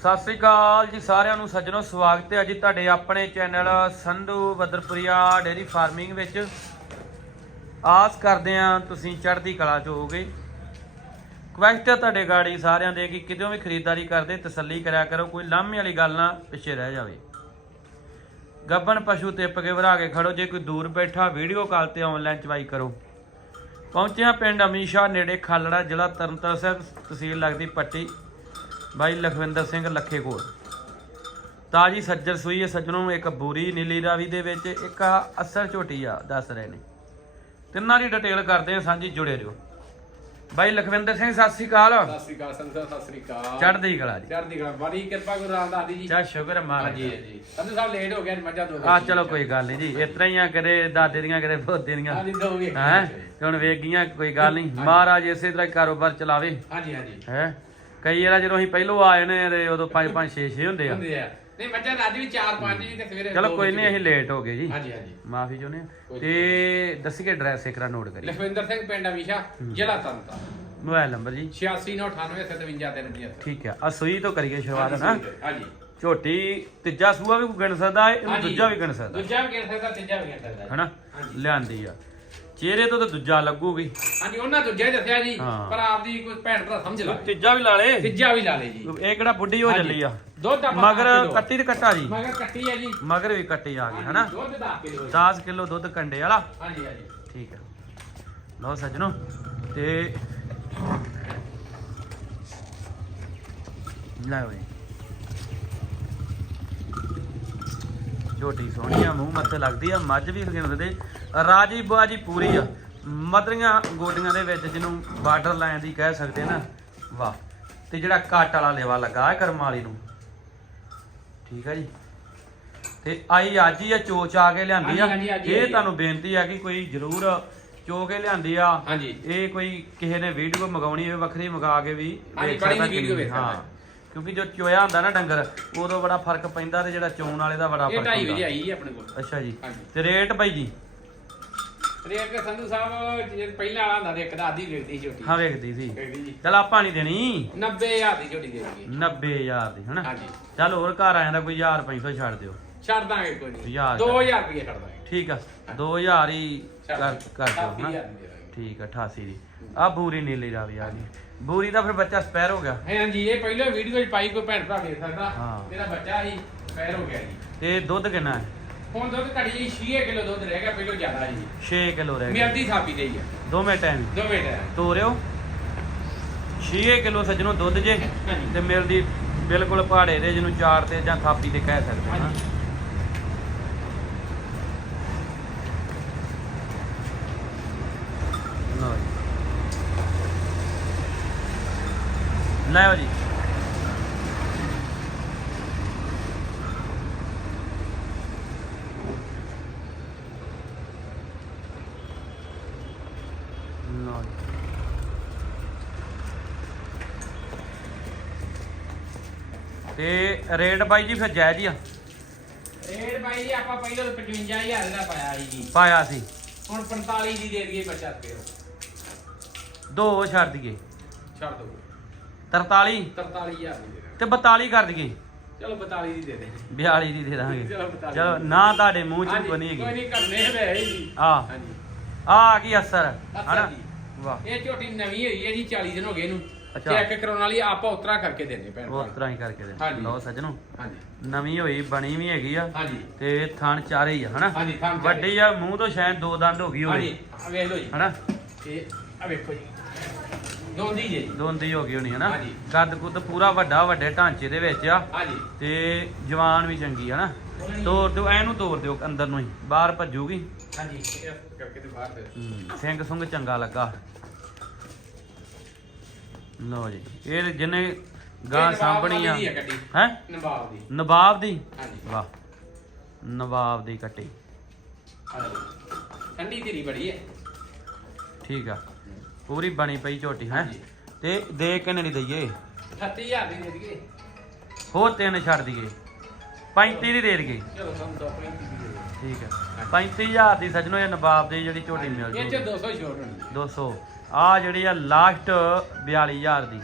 ਸਤਿ ਸ੍ਰੀ ਅਕਾਲ ਜੀ ਸਾਰਿਆਂ ਨੂੰ, ਸੱਜਣੋ, ਸਵਾਗਤ ਹੈ ਜੀ ਤੁਹਾਡੇ ਆਪਣੇ channel Sandhu Badarpuria dairy farming ਵਿੱਚ। ਆਸ ਕਰਦੇ ਆ ਤੁਸੀਂ ਚੜ੍ਹਦੀ ਕਲਾ ਚ ਹੋਵੋਗੇ। ਕੁਐਸਟ ਹੈ ਤੁਹਾਡੇ ਗਾੜੀ ਸਾਰਿਆਂ ਦੇ ਕਿ ਕਿਤੇ ਵੀ ਖਰੀਦਦਾਰੀ ਕਰਦੇ, ਤਸੱਲੀ ਕਰਿਆ ਕਰੋ, ਕੋਈ ਲਾਹਮੇ ਵਾਲੀ ਗੱਲ ਨਾ ਪਿੱਛੇ ਰਹਿ ਜਾਵੇ। ਗੱਬਨ ਪਸ਼ੂ ਤਿੱਪ ਕੇ ਵਰਾ ਕੇ ਖੜੋ, ਜੇ ਕੋਈ ਦੂਰ ਬੈਠਾ, ਵੀਡੀਓ ਕਾਲ ਤੇ ਆਨਲਾਈਨ ਚਵਾਈ ਕਰੋ। ਪਹੁੰਚਿਆ ਪਿੰਡ ਅਮੀਸ਼ਾ, ਨੇੜੇ ਖਾਲੜਾ ਜ਼ਿਲ੍ਹਾ ਤਰਨਤਾਰਨ ਸਾਹਿਬ, ਤਹਿਸੀਲ ਲੱਗਦੀ ਪੱਟੀ। ਬਾਈ ਲਖਵਿੰਦਰ ਸਿੰਘ ਲੱਖੇ ਕੋਲ ਤਾਜੀ ਸੱਜਰ ਸੂਈ ਹੈ ਸੱਜਣੋਂ ਇੱਕ ਬੂਰੀ ਨੀਲੀ ਰਾਵੀ ਦੇ ਵਿੱਚ ਇੱਕ ਅਸਰ ਝੋਟੀ ਆ ਦੱਸ ਰਹੇ ਨੇ। ਤਿੰਨਾਂ ਦੀ ਡਿਟੇਲ ਕਰਦੇ ਆ ਸਾਂਝੀ ਜੁੜੇ ਰਹੋ। ਬਾਈ ਲਖਵਿੰਦਰ ਸਿੰਘ ਸਤਿ ਸ੍ਰੀ ਅਕਾਲ। ਸਤਿ ਸ੍ਰੀ ਅਕਾਲ ਸੰਤ ਸਤਿ ਸ੍ਰੀ ਅਕਾਲ। ਚੜ੍ਹਦੀ ਕਲਾ ਜੀ। ਚੜ੍ਹਦੀ ਕਲਾ ਬੜੀ ਕਿਰਪਾ ਗੁਰੂ ਰਾਮਦਾਸ ਦੀ। ਜੀ ਚਾ ਸ਼ੁਕਰ ਮਹਾਰਾਜ ਜੀ ਜੀ ਸੰਤ ਸਾਹਿਬ ਲੇਟ ਹੋ ਗਿਆ ਮੱਝਾਂ ਦੋ ਆ ਚਲੋ ਕੋਈ ਗੱਲ ਨਹੀਂ ਜੀ ਇਸ ਤਰ੍ਹਾਂ ਹੀ ਆ ਕਰੇ ਦਾਦੇ ਦੀਆਂ ਕਰੇ ਪੋਤੇ ਦੀਆਂ। ਹੈ? ਹੁਣ ਵੇਖ ਗਈਆਂ ਕੋਈ ਗੱਲ ਨਹੀਂ। ਮਹਾਰਾਜ ਇਸੇ ਤਰ੍ਹਾਂ ਕਾਰੋਬਾਰ ਚਲਾਵੇ। ਹਾਂਜੀ ਹਾਂਜੀ। ਹੈ? ਕਈ ਵਾਰ ਜਦੋਂ ਅਸੀਂ ਪਹਿਲੋਂ ਆਏ ਨੇ ਤੇ ਉਦੋਂ 5 5 6 6 ਹੁੰਦੇ ਆ। ਹੁੰਦੇ ਆ। ਨਹੀਂ ਮੱਝਾਂ ਰਾਤ ਵੀ 4 5 ਜੀ ਤੇ ਸਵੇਰੇ ਚਲੋ ਦੋ ਕੋਈ ਨਹੀਂ ਅਸੀਂ ਲੇਟ ਹੋ ਗਏ ਜੀ। ਹਾਂਜੀ ਹਾਂਜੀ। ਮਾਫੀ ਚਾਹੁੰਦੇ ਹਾਂ ਤੇ ਦੱਸੀਏ ਐਡਰੈਸ ਇੱਕ ਵਾਰ ਨੋਟ ਕਰੀ ਲਖਵਿੰਦਰ ਸਿੰਘ ਪਿੰਡ ਅਮੀਸ਼ਾ ਜ਼ਿਲ੍ਹਾ ਤਰਨਤਾਰਨ ਮੋਬਾਈਲ ਨੰਬਰ ਜੀ। 86985753 ਠੀਕ ਹੈ ਆ ਸੂਈ ਤੋਂ ਕਰੀਏ ਸ਼ੁਰੂਆਤ ਨਾ ਹਾਂਜੀ। ਝੋਟੀ ਤੀਜਾ ਸੂਆ ਵੀ ਕੋਈ ਗਿਣ ਸਕਦਾ ਹੈ ਇਹਨੂੰ ਹਾਂਜੀ। ਦੂਜਾ ਵੀ ਗਿਣ ਸਕਦਾ। ਦੂਜਾ ਵੀ ਗਿਣ ਸਕਦਾ ਤੀਜਾ ਵੀ ਗਿਣ ਸਕਦਾ। ਹਨਾ। ਲਿਆਂਦੀ ਆ। ਚਿਹਰੇ ਤੋਂ ਤਾਂ ਦੂਜਾ ਲੱਗੂਗੀ। ਹਾਂਜੀ ਉਹਨਾਂ ਦੂਜਾ ਹੀ ਦੱਸਿਆ ਜੀ ਹਾਂ। ਪਰ ਆਪਦੀ ਕੋਈ ਭੈਣ ਭਰਾ ਸਮਝ ਲਾ ਤੀਜਾ ਵੀ ਲਾ ਲੇ। ਤੀਜਾ ਵੀ ਲਾ ਲੇ ਜੀ। ਇਹ ਕਿਹੜਾ ਬੁੱਢੀ ਹੋ ਹਾਂਜੀ। ਚੱਲੀ ਆ? ਦੁੱਧ ਆਪਾਂ ਮਗਰ ਦਸ ਕਿਲੋ। ਕੱਟੀ ਤੇ ਕੱਟਾ ਜੀ। ਮਗਰ ਕੱਟੀ ਹੈ ਜੀ। ਮਗਰ ਵੀ ਕੱਟੀ ਆ ਗਈ ਹਨਾ? ਦੁੱਧ 10 ਕਿਲੋ 10 ਕਿਲੋ ਦੁੱਧ ਕੰਡੇ ਵਾਲਾ। ਹਾਂਜੀ ਹਾਂਜੀ। ਠੀਕ ਹੈ ਲਓ ਸੱਜਣੋ ਤੇ ਲੈ ਵੇ ਝੋਟੀ ਸੋਹਣੀ ਆ ਮੂੰਹ ਮੱਥੇ ਲੱਗਦੀ ਆ ਮੱਝ ਵੀ ਗਿਣਦੇ ਦੇ ਰਾਜੀ ਬਾਜੀ ਪੂਰੀ ਆ। ਮਦਰੀਆਂ ਗੋਡੀਆਂ ਦੇ ਵਿੱਚ ਜਿਹਨੂੰ ਬਾਰਡਰ ਲਾਈਨ ਦੀ ਕਹਿ ਸਕਦੇ ਨਾ ਵਾਹ। ਤੇ ਜਿਹੜਾ ਕੱਟ ਵਾਲਾ ਲੇਵਾ ਲੱਗਾ ਹੈ ਕਰਮ ਵਾਲੀ ਨੂੰ। ਠੀਕ ਆ ਜੀ। ਤੇ ਆਈ ਅੱਜ ਹੀ ਆ ਚੋਚ ਆ ਕੇ ਲਿਆਂਦੀ ਆ। ਹਾਂਜੀ, ਹਾਂਜੀ, ਅੱਜ ਹੀ ਇਹ। ਤੁਹਾਨੂੰ ਬੇਨਤੀ ਆ ਕਿ ਕੋਈ ਜ਼ਰੂਰ ਚੋ ਕੇ ਲਿਆਂਦੀ ਆ। ਹਾਂਜੀ। ਇਹ ਕੋਈ ਕਿਸੇ ਨੇ ਵੀਡੀਓ ਮੰਗਾਉਣੀ ਹੋਵੇ ਵੱਖਰੀ ਮੰਗਾ ਕੇ ਵੀ ਹਾਂਜੀ, ਵੇਖ ਬੜੀ ਸਕਦਾ ਵੀਡੀਓ ਕਿ- ਵੇਖ ਸਕਦਾ। ਹਾਂ ਕਿਉਂਕਿ ਜੋ ਚੋਇਆ ਹੁੰਦਾ ਨਾ ਡੰਗਰ ਉਦੋਂ ਬੜਾ ਫ਼ਰਕ ਪੈਂਦਾ ਤੇ ਜਿਹੜਾ ਚੋਣ ਵਾਲੇ ਦਾ ਬੜਾ ਇਹ ਫ਼ਰਕ 2.5 ਵਜੇ ਹੁੰਦਾ ਆਈ ਹੈ ਆਪਣੇ ਕੋਲ। ਅੱਛਾ ਜੀ। ਹਾਂਜੀ। ਤੇ ਰੇਟ ਬਾਈ ਜੀ? ਤੇ ਸੰਧੂ ਸਾਹਿਬ ਜੇ ਪਹਿਲਾਂ ਵਾਲਾ ਹੁੰਦਾ ਇੱਕ ਦਾ ਆਦੀ ਵੇਚਦੀ ਝੋਟੀ। ਹਾਂ ਵੇਖਦੀ ਸੀ। ਵੇਖਦੀ ਜੀ। ਚਲ ਆਪਾਂ ਨਹੀਂ ਦੇਣੀ। 90000 ਦੀ ਝੋਟੀ ਦੇ ਦਾਂਗੇ 90000 ਦੀ ਹਨਾ? ਹਾਂਜੀ। ਚੱਲ ਹੋਰ ਘਰ ਆ ਜਾਂਦਾ ਕੋਈ 1500 ਛੱਡ ਦਿਓ। ਛੱਡ ਦਾਂਗੇ ਕੋਈ ਨਹੀਂ। ਹਜ਼ਾਰ 2000 ਰੁਪਏ ਛੱਡ ਦਾਂਗੇ। ਠੀਕ ਆ 2000 ਹੀ ਕਰ। ਕਰ ਦਿਓ ਅਠਾਸੀ ਹਨਾ? ਹਜ਼ਾਰ ਦੀ ਦੇ ਦਾਂਗੇ। ਠੀਕ ਆ 88 ਦੀ। ਆ ਬੂਰੀ ਨੀਲੀ ਰਾਵੀ ਆ ਗਈ। ਬੂਰੀ ਦਾ ਫਿਰ ਬੱਚਾ ਸਪੈਰ ਹੋ ਗਿਆ। ਹਾਂਜੀ ਇਹ ਪਹਿਲਾਂ ਵੀਡੀਓ ਵਿੱਚ ਪਾਈ ਕੋਈ ਭੈਣ ਭਰਾ ਦੇਖ ਸਕਦਾ। ਹਾਂ। ਮੇਰਾ ਬੱਚਾ ਸੀ ਫੈਰ ਹੋ ਗਿਆ ਜੀ। ਤੇ ਦੁੱਧ ਕਿੰਨਾ ਹੈ? ਹੁਣ ਦੁੱਧ ਘਟੀ ਜੀ 6 ਕਿਲੋ ਦੁੱਧ ਰਹਿ ਗਿਆ ਪਹਿਲਾਂ ਜ਼ਿਆਦਾ ਜੀ। 6 ਕਿਲੋ ਰਹਿ ਗਿਆ। ਮਿਲਦੀ ਥਾਪੀ ਦੇ ਹੀ ਆ। ਦੋਵੇਂ ਟਾਈਮ ਦੋ ਮਿੰਟ ਹੈ ਤੋਰਿਓ। 6 ਕਿਲੋ ਸੱਜਣੋ ਦੁੱਧ ਜੇ ਤੇ ਮਿਲਦੀ ਬਿਲਕੁਲ ਪਹਾੜੇ ਦੇ ਜਿਹਨੂੰ ਚਾਰ ਤੇ ਜਾਂ ਥਾਪੀ ਤੇ ਕਹਿ ਸਕਦੇ ਹਾਂ ਲਓ ਜੀ ਲਓ ਜੀ ਲਓ ਜੀ ਤੇ ਰੇਟ ਬਾਈ ਜੀ ਫਿਰ ਜਾਇਜ਼ ਹੀ ਆ। ਰੇਟ ਬਾਈ ਜੀ ਆਪਾਂ ਪਹਿਲਾਂ 55000 ਦਾ ਪਾਇਆ ਸੀ ਜੀ। ਪਾਇਆ ਸੀ। ਹੁਣ 45 ਦੀ ਦੇ ਦਈਏ ਬੱਚਾ ਤੇ ਦੋ ਛੱਡ ਦਈਏ। ਛੱਡ ਦੋ 43 43000 ਦੀ ਦੇ ਦਾਂਗੇ। ਤੇ 42 ਕਰ ਦਈਏ। ਚਲੋ 42 ਦੀ ਦੇ ਦੇ। 42 ਦੀ ਦੇ ਦਾਂਗੇ। ਚਲੋ 42 ਚਲੋ ਨਾ ਤੁਹਾਡੇ ਮੂੰਹ ਚ ਹਾਂਜੀ, ਕੋਈ ਨਹੀਂ ਕੋਈ ਹੈਗੀ ਨਹੀਂ ਕਰਨੇ ਵੇ ਜੀ। ਆ। ਹਾਂਜੀ। ਆ ਗਈ ਅਸਰ ਅਸਰ ਹਨਾ? ਜੀ। ਵਾਹ। ਇਹ ਝੋਟੀ ਨਵੀਂ ਹੋਈ ਹੈ ਜੀ 40 ਦਿਨ ਹੋ ਗਏ ਇਹਨੂੰ। ਅੱਛਾ। ਚੈੱਕ ਕਰਾਉਣ ਵਾਲੀ ਆਪਾਂ ਉਤਰਾ ਕਰਕੇ ਦਿੰਦੇ ਭੈਣ ਉਹ ਤਰ੍ਹਾਂ ਹੀ ਕਰਕੇ ਦੇ ਹਾਂਜੀ। ਲਓ ਸੱਜਣੋ। ਹਾਂਜੀ। ਨਵੀਂ ਹੋਈ ਬਣੀ ਵੀ ਹੈਗੀ ਆ। ਹਾਂਜੀ। ਤੇ ਥਣ ਚਾਰੇ ਹੀ ਆ ਹਨਾ? ਹਾਂਜੀ ਵੱਡੀ ਆ ਮੂੰਹ ਤੋਂ ਸ਼ਾਇਦ ਦੋ ਦੰਦ ਹੋ ਗਈ ਹਾਂਜੀ ਹੋਵੇ ਆ ਵੇਖ ਲਓ ਜੀ। ਹਨਾ? ਇਹ ਆ ਵੇਖੋ ਜੀ। ਦੋਂਦੀ ਜੀ ਦੋਂਦੀ ਹੋ ਗਈ ਹੋਣੀ ਹਨਾ? ਹਾਂਜੀ। ਕੱਦ ਕੁੱਦ ਪੂਰਾ ਵੱਡਾ ਵੱਡੇ ਢਾਂਚੇ ਦੇ ਵਿੱਚ ਆ। ਹਾਂਜੀ। ਤੇ ਜਵਾਨ ਵੀ ਚੰਗੀ ਹਨਾ? ਤੋੜ ਦਿਓ ਐਨੂੰ ਤੋੜ ਦਿਓ ਅੰਦਰ ਨੂੰ ਹੀ। ਬਾਹਰ ਭੱਜੂਗੀ। ਹਾਂਜੀ ਇਹ ਕਰਕੇ ਤੇ ਬਾਹਰ ਦੇ ਹੂੰ, ਸਿੰਘ ਸੁੰਗ ਚੰਗਾ ਲੱਗਾ। ਲਓ ਜੀ ਇਹ ਜਿਹਨੇ ਗਾਂ ਸਾਂਭਣੀ ਆ ਦੀ ਹੈ ਕੱਟੀ ਹੈ? ਨਵਾਬ ਦੀ। ਨਵਾਬ ਦੀ? ਹਾਂਜੀ। ਵਾਹ। ਨਵਾਬ ਦੀ ਕੱਟੀ। ਠੰਡੀ ਧੀਰੀ ਬੜੀ ਹੈ। ਠੀਕ ਆ। ਪੂਰੀ ਬਣੀ ਪਈ ਝੋਟੀ ਹੈ। ਤੇ ਦੇ ਕਿੰਨੇ ਨਹੀਂ ਦਈਏ? 38000 ਦੀ ਦੇ ਦਈਏ। ਹੋਰ ਤਿੰਨ ਛੱਡ ਦਈਏ। 35 ਦੀ ਦੇ ਦਈਏ। ਚਲੋ ਸਾਨੂੰ ਤਾਂ ਆਪਣੀ ਦੀ ਦੇ ਦਿਓ। ਠੀਕ ਆ। 35000 ਦੀ ਸੱਜਣੋ ਇਹ ਨਵਾਬ ਦੀ ਜਿਹੜੀ ਝੋਟੀ ਮਿਲ ਇਹ ਚ ਜੂਗੀ। 200 ਹੀ ਛੋਟ ਹੋਣੀ 200 ਆ ਜਿਹੜੀ ਆ ਲਾਸਟ 42000 ਦੀ,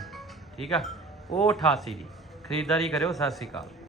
ਠੀਕ ਆ? ਉਹ 88 ਦੀ। ਖਰੀਦਦਾਰੀ ਕਰਿਓ, ਸਤਿ ਸ਼੍ਰੀ ਅਕਾਲ।